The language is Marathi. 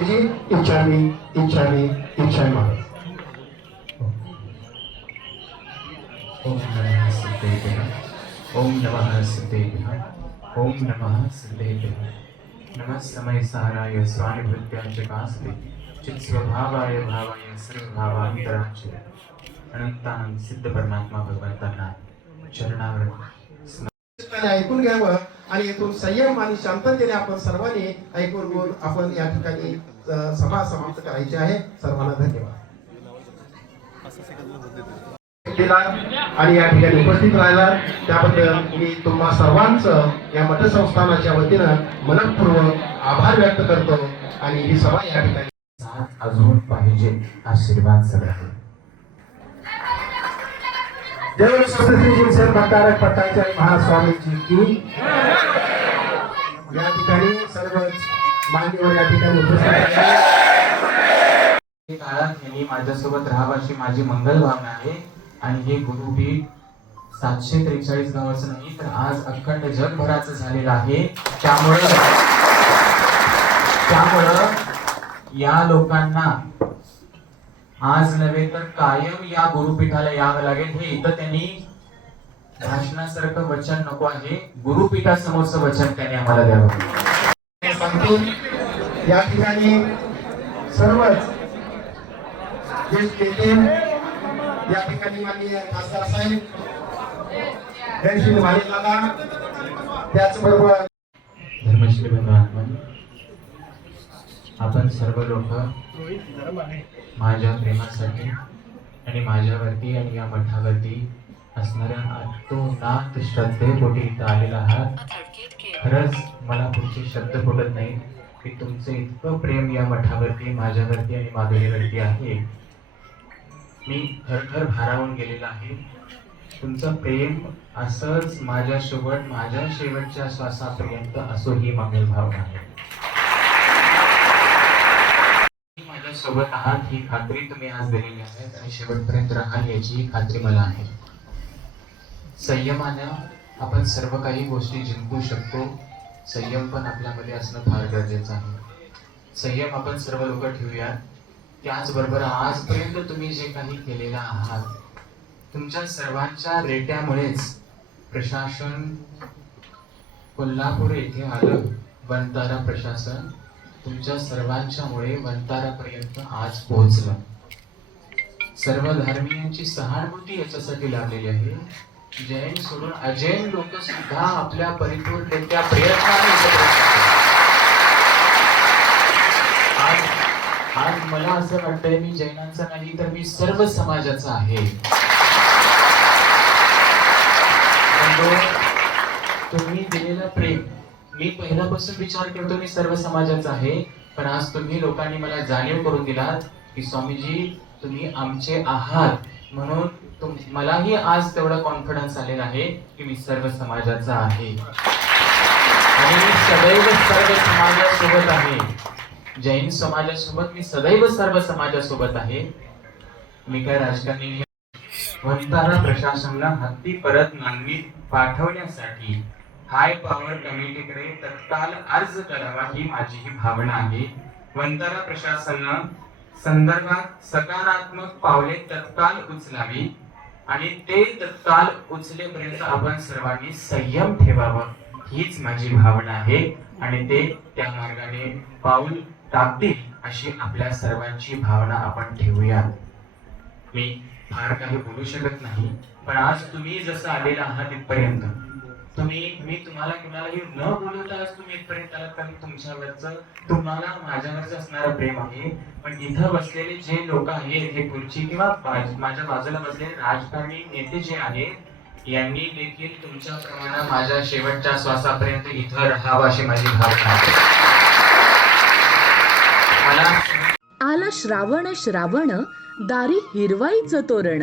जी इच्छामी इच्छामी इच्छामी ओम नमः सिद्धेभ्यः ओम नमः सिद्धेभ्यः ओम नमः सिद्धेभ्यः नमः समय साराय स्वानुभृत्याचकास्ते चित् स्वभावाय भावाय सर्वभावांतरांच अनंतानंद सिद्ध परमात्मा भगवंतांना चरणावर ऐकून घ्यावं आणि येथून संयम आणि शांततेने आपण सर्वांनी ऐकून घेऊन आपण या ठिकाणी सभा समाप्त करायची आहे. सर्वांना धन्यवाद. दिला आणि या ठिकाणी उपस्थित राहिला त्याबद्दल मी तुम्हा सर्वांचं या मठसंस्थानाच्या वतीनं मनपूर्वक आभार व्यक्त करतो आणि ही सभा या ठिकाणी साथ अजून पाहिजे आशीर्वाद सगळा जय श्री शिवसेन भट्टारक पट्टाचार्य महास्वामींची की. या ठिकाणी सर्वच मान्यवर या ठिकाणी उपस्थित काळात यांनी माझ्यासोबत राहावं अशी माझी मंगल भावना आहे. आणि हे गुरुपीठ सातशे त्रेचाळीस गावाचं नाही तर आज अखंड जगभराचं झालेलं आहे. त्यामुळं त्यामुळं या लोकांना आज नव्हे तर कायम या गुरुपीठाला यावं लागेल. हे इथं त्यांनी भाषणासारखं वचन नको आहे. गुरुपीठासमोरचं वचन त्यांनी आम्हाला द्यावं. सांगतो या ठिकाणी सर्वच या ठिकाणी माननीय खासदार साहेब जयश्री भालेलाला त्याचबरोबर धर्मश्री बंधू आपण सर्व लोक माझ्या प्रेमासाठी आणि माझ्यावरती आणि या मठावरती असणाऱ्या अतोनात श्रद्धेपोटी इथं आलेला आहात खरंच मला पुढचे शब्द पडत नाही की तुमचं इतकं प्रेम या मठावरती माझ्यावरती आणि माधुरीवरती आहे. मी खरखर भारावून गेलेला आहे. तुमचं प्रेम असंच माझ्या शेवट माझ्या शेवटच्या श्वासापर्यंत असो ही मागील भावना आहे. माझ्या सोबत आहात ही खात्री तुम्ही आज दिलेली आहे. आणि शेवटपर्यंत राहाल याची खात्री मला आहे. संयमानं आपण सर्व काही गोष्टी जिंकू शकतो. संयम पण आपल्यामध्ये असणं फार गरजेचं आहे. संयम आपण सर्व लोक ठेवूया त्याचबरोबर आजपर्यंत तुम्ही जे काही केलेलं आहात तुमच्या सर्वांच्या रेट्यामुळेच प्रशासन कोल्हापूर येथे आलं वंतारा प्रशासन. तुमच्या सर्वांच्यामुळे वंतारापर्यंत आज पोहोचलं. सर्व धर्मियांची सहानुभूती याच्यासाठी लागलेली आहे. जैन सोडून अजैन लोक सुद्धा आपल्या परिपूर्णतेच्या प्रयत्नाने आज आज मला असं वाटतंय मी जैनांचा नाही तर मी सर्व समाजाचा आहे. तुम्ही दिलेला प्रेम मी पहिल्यापासून विचार करतो मी सर्व समाजाचा आहे पण आज तुम्ही लोकांनी मला जाणीव करून दिलात की स्वामीजी तुम्ही आमचे आहात. म्हणून तुम मलाही आज तेवढा कॉन्फिडन्स आलेला आहे की मी सर्व समाजाचा आहे. आणि मी सदैव सर्व समाजासोबत आहे. जैन समाजासोबत मी सदैव सर्व समाजासोबत आहे. मी काय राजकारणी नाही. वंतारा प्रशासनाला हत्ती परत मागणी पाठवण्यासाठी हाय पॉवर कमिटीकडे तत्काल अर्ज करावा ही माझी ही भावना आहे. वंतारा प्रशासनानं संदर्भात सकारात्मक पावले तत्काल उचलावी आणि ते तत्काल उचलेपर्यंत आपण सर्वांनी संयम ठेवावं. हीच माझी भावना आहे आणि ते त्या मार्गाने पाऊल टाकतील अशी आपल्या सर्वांची भावना आपण ठेवूया. मी फार काही बोलू शकत नाही पण आज तुम्ही जसं आलेला आहात इथपर्यंत तुम्ही मी तुम्हाला कुणालाही न बोलवता तुम्ही इथपर्यंत आलात कारण तुमच्यावरचं तुम्हाला माझ्यावरचं असणारं प्रेम आहे. पण इथं बसलेले जे लोक आहेत हे पुढची किंवा माझ्या बाजूला बसलेले राजकारणी नेते जे आहेत यांनी देखील तुमच्या प्रमाणे माझ्या शेवटच्या श्वासापर्यंत इथं राहावं अशी माझी भावना आहे. मला आला श्रावण श्रावण दारी हिरवाईचं तोरण.